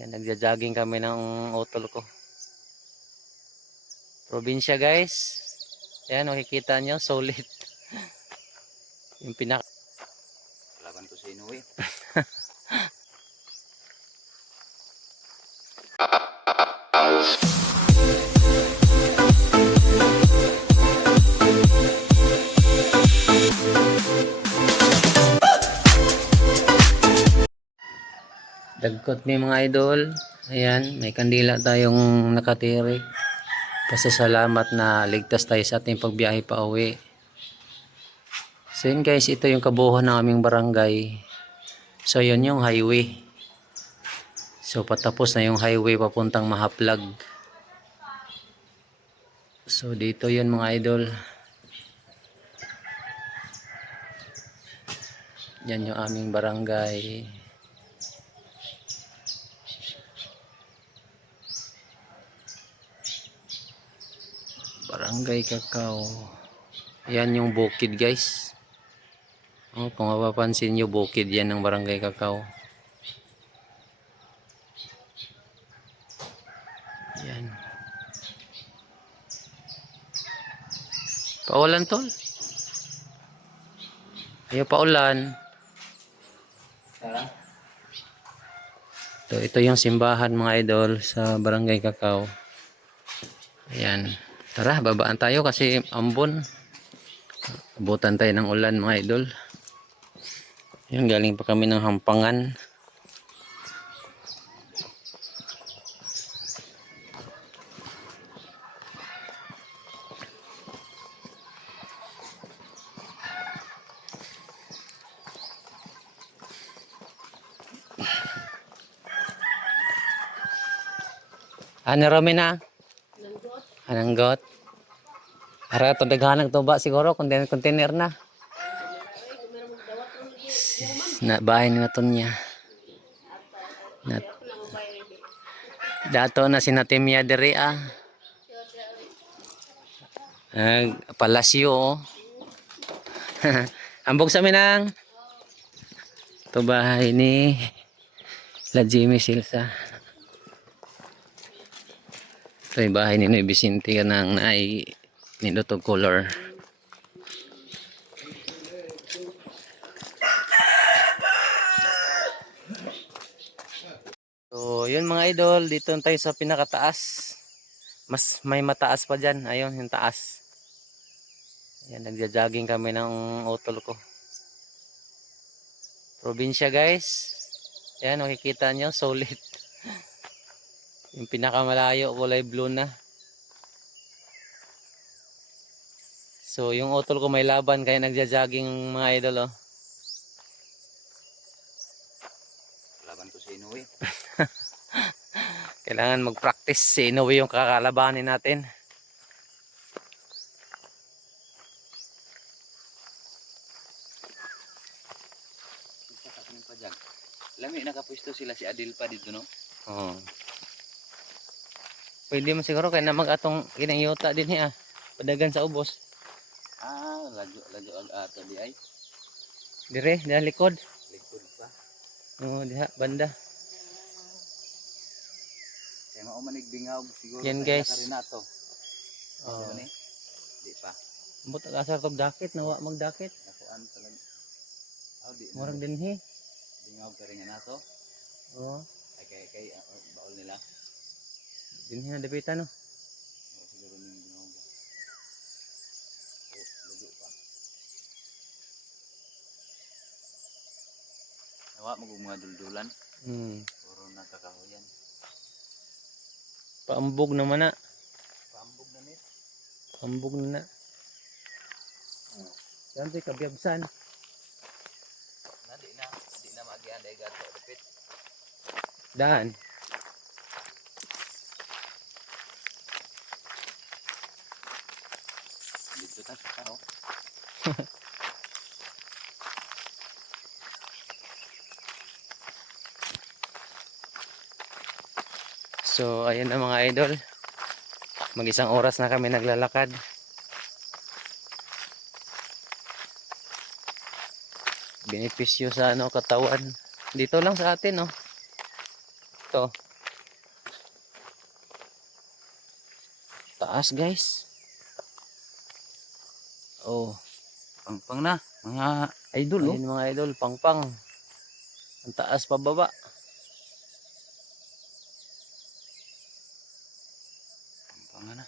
Yan, nagja-jogging kami ng utol ko. Probinsya guys. Yan, makikita nyo, solid. Yung pinaka... Laban to sa Inuwi. Dagkot may mga idol. Ayan, may kandila tayong nakatiri. Pasasalamat na ligtas tayo sa ating pagbiyahe pa uwi. So yun guys, ito yung kabuuan ng aming barangay. So yun yung highway. So patapos na yung highway papuntang Mahaplag. So dito yun mga idol. Yan yung aming barangay. Barangay Kakao. Yan yung bukid guys. Oh, kung mapapansin nyo, bukid yan ng Barangay Kakao. Yan. Paulan tol. Ayaw paulan. Ito yung simbahan mga idol sa Barangay Kakao. Ayan. Tara, babaan tayo kasi ambon. Abutan tayo ng ulan mga idol. Yan, galing pa kami ng Hampangan. Ano rami na? Ananggot. Ara to daghanag to ba siguro container na. Na bahay na to niya. Dato na sinatimya diri ah. Palasyo. Oh. Ambog sa minang. To bahay ni La Jimmy Silsa. Ito yung bahay ni Noy Vicente ka nang naay nindotog color. So yun mga idol, dito tayo sa pinakataas. Mas may mataas pa dyan. Ayun yung taas. Yan, nagja-jogging kami ng utol ko. Probinsya guys. Yan, makikita nyo, solid. Yung pinakamalayo, kulay blue na. So yung utol ko may laban kaya nagja-jogging mga idol oh. Laban to sa Inuwi. Kailangan mag-practice si Inoue yung kakalabanin natin. Lami nakapwesto sila si Adil pa dito no. Oo. Pwede mo siguro kaya na mag-atong kinayota din ah. Padagan sa ubos. Lago ag-ato di ay. Dire, diha likod. Likod pa. Oo, diha banda. Kaya mao manig bingaw siguro Yan, sa guys. Karinato. Oh. Diba ni? Di pa. Ambot ang asar tog dakit, nawa magdakit. Nakuan talaga. Di. Murag dinhi. Bingaw ka rin nato. Oo. Ay kay baol nila. Dinhi na debita no. Siguro ning bingaw ba. Lugo pa. Nawa mo mga duldulan. Puro nakakahuyan. Paambog naman na. Paambog na ni. Paambog na. Yan si kabiyabsan. Di na magian dai gato dapit. Daan. Dito ta sa tao. So ayun na mga idol. Mag-isang oras na kami naglalakad. Benepisyo sa katawan. Dito lang sa atin Ito. taas guys. Oh, Pang na, mga idol, oh. ayun mga idol, pang-pang. Ang taas pababa. Pang na.